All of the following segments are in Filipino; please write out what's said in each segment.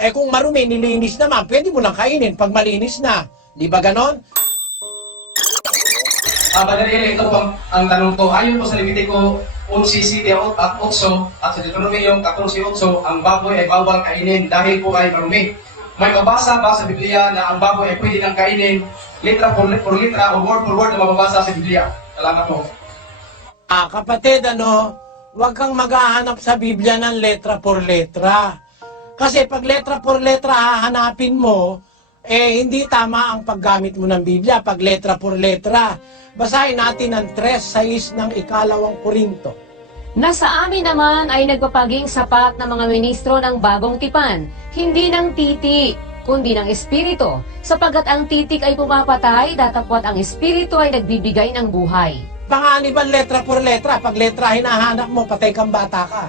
Eh kung marumi, nilinis naman, pwede mo lang kainin pag malinis na. Di ba ganon? Badalili, ito po ang tanong ko. Ayon po sa Levitico 11:7 at 8 at sa Deuteronomio 14:8, ang baboy ay bawal kainin dahil po ay marumi. May mabasa ba sa Biblia na ang baboy ay pwede nang kainin litra por litra o word for word na mababasa sa Biblia? Salamat po. Kapatid, huwag kang maghahanap sa Biblia ng letra por letra. Kasi pag letra por letra hahanapin mo, hindi tama ang paggamit mo ng Biblia pag letra por letra. Basahin natin ang 3:6 ng ikalawang Korinto. Nasa amin naman ay nagpapaging sapat na mga ministro ng bagong tipan, hindi ng titik, kundi ng espiritu, sapagkat ang titik ay pumapatay, datapwat ang espiritu ay nagbibigay ng buhay. Panganiban letra por letra, pag letra hinahanap mo, patay kang bata ka.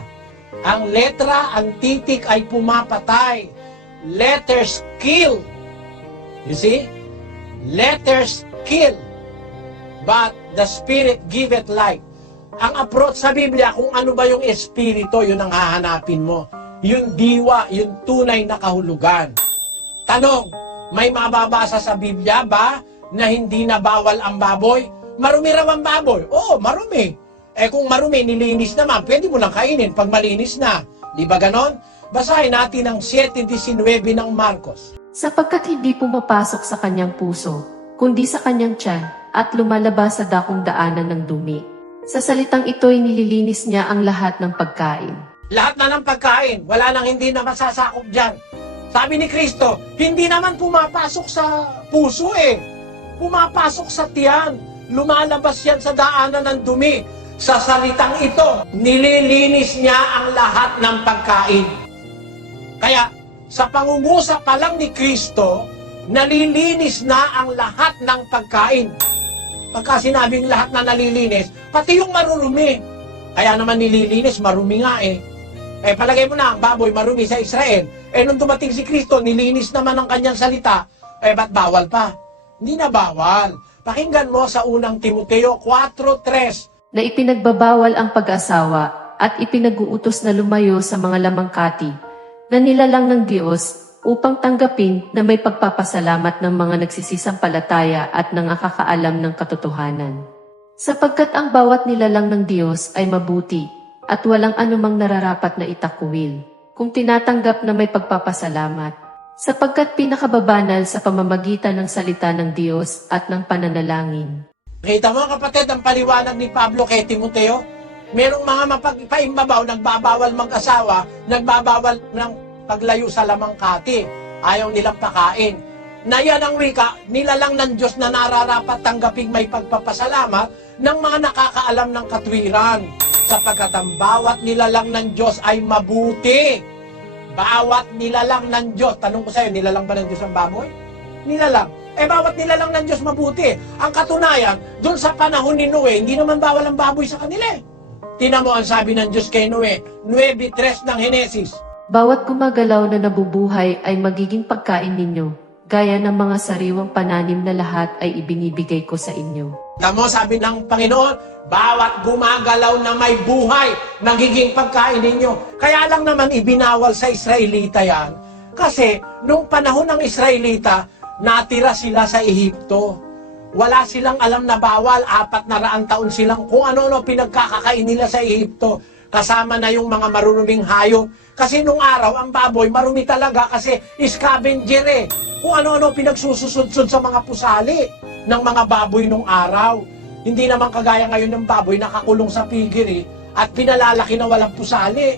Ang letra, ang titik ay pumapatay. Letters kill. You see? Letters kill. But the Spirit giveth life. Ang approach sa Biblia, kung ano ba yung espiritu, yun ang hahanapin mo. Yung diwa, yung tunay na kahulugan. Tanong, may mababasa sa Biblia ba na hindi na bawal ang baboy? Marumi raw ang baboy. Oo, marumi. Eh kung marumi, nilinis naman, pwede mo lang kainin pag malinis na. Di ba ganon? Basahin natin ang 7:19 ng Marcos. Sapagkat hindi pumapasok sa kanyang puso, kundi sa kanyang tiyan, at lumalabas sa dakong daanan ng dumi. Sa salitang ito'y nililinis niya ang lahat ng pagkain. Lahat na ng pagkain, wala nang hindi na masasakop dyan. Sabi ni Kristo, hindi naman pumapasok sa puso Pumapasok sa tiyan. Lumalabas yan sa daanan ng dumi. Sa salitang ito, nililinis niya ang lahat ng pagkain. Kaya, sa pangungusap pa lang ni Kristo, nalilinis na ang lahat ng pagkain. Pagka sinabing lahat na nalilinis, pati yung marurumi. Kaya naman nililinis, marumi nga palagay mo na, ang baboy marumi sa Israel. Nung dumating si Kristo, nilinis naman ang kanyang salita. Ba't bawal pa? Hindi na bawal. Pakinggan mo sa unang Timoteo 4:3. Na ipinagbabawal ang pag-asawa at ipinag-uutos na lumayo sa mga lamangkati na nilalang ng Diyos upang tanggapin na may pagpapasalamat ng mga nagsisisampalataya at nakakaalam ng katotohanan. Sapagkat ang bawat nilalang ng Diyos ay mabuti at walang anumang nararapat na itakwil kung tinatanggap na may pagpapasalamat, sapagkat pinakababanal sa pamamagitan ng salita ng Diyos at ng pananalangin. Kita mo kapatid ang paliwanag ni Pablo kay Timoteo? Merong mga mapagpaimbabaw, nagbabawal mag-asawa, nagbabawal ng paglayo sa lamangkati. Ayaw nilang pakain. Na yan ang wika, nilalang ng Diyos na nararapat tanggaping may pagpapasalamat ng mga nakakaalam ng katwiran. Sapagkat ang bawat nilalang ng Diyos ay mabuti. Bawat nilalang ng Diyos. Tanong ko sa'yo, nilalang ba ng Diyos ang baboy? Nilalang. Bawat nilalang ng Diyos mabuti. Ang katunayan, doon sa panahon ni Noe, hindi naman bawal ang baboy sa kanila. Tingnan mo ang sabi ng Diyos kay Noe, 9:3 ng Henesis. Bawat gumagalaw na nabubuhay ay magiging pagkain ninyo, gaya ng mga sariwang pananim na lahat ay ibinibigay ko sa inyo. Tamo, sabi ng Panginoon, bawat gumagalaw na may buhay, nagiging pagkain ninyo. Kaya lang naman ibinawal sa Israelita yan. Kasi, nung panahon ng Israelita, natira sila sa Ehipto. Wala silang alam na bawal, 400 taon silang kung ano-ano pinagkakakain nila sa Ehipto. Kasama na yung mga maruruming hayop. Kasi nung araw, ang baboy marumi talaga kasi scavenger Kung ano-ano pinagsusudsud sa mga pusali ng mga baboy nung araw. Hindi naman kagaya ngayon ng baboy nakakulong sa piggery at pinalalaki na walang pusali.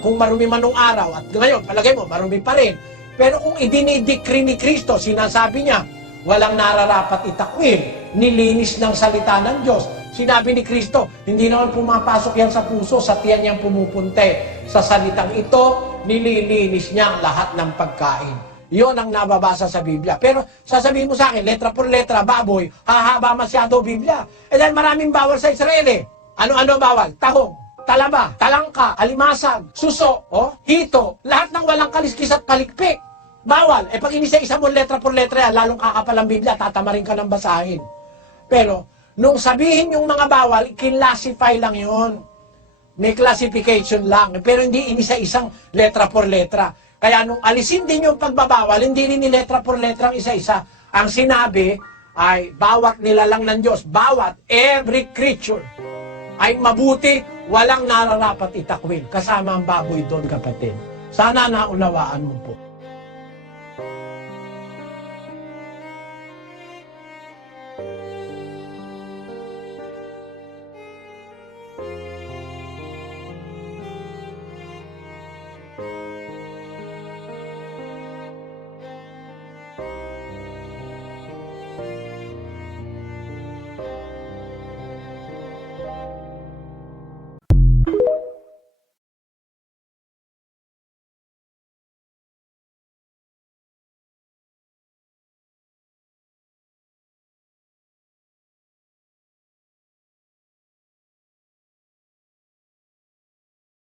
Kung marumi man nung araw at ngayon, palagay mo, marumi pa rin. Pero kung idinidikri ni Kristo, sinasabi niya, walang nararapat itakwil, nilinis ng salita ng Diyos. Sinabi ni Kristo, hindi naman pumapasok yan sa puso, sa tiyan niyang pumupunte. Sa salitang ito, nililinis niya ang lahat ng pagkain. Yon ang nababasa sa Biblia. Pero sasabihin mo sa akin, letra por letra, baboy, hahaba masyado Biblia. Dahil maraming bawal sa Israel Ano-ano bawal? Tahong, talaba, talangka, alimasag, suso, hito, lahat ng walang kaliskis at palikpik. Bawal. Pag inisa-isa mo letra por letra yan, lalong kakapal ang Biblia, tatamarin ka ng basahin. Pero, nung sabihin yung mga bawal, kinlasify lang yon. May classification lang. Pero hindi inisa-isang letra por letra. Kaya nung alisin din yung pagbabawal, hindi rin ni letra por letra ang isa-isa. Ang sinabi ay bawat nilalang ng Diyos, bawat, every creature ay mabuti, walang nararapat itakwil. Kasama ang baboy doon, kapatid. Sana naunawaan mo po.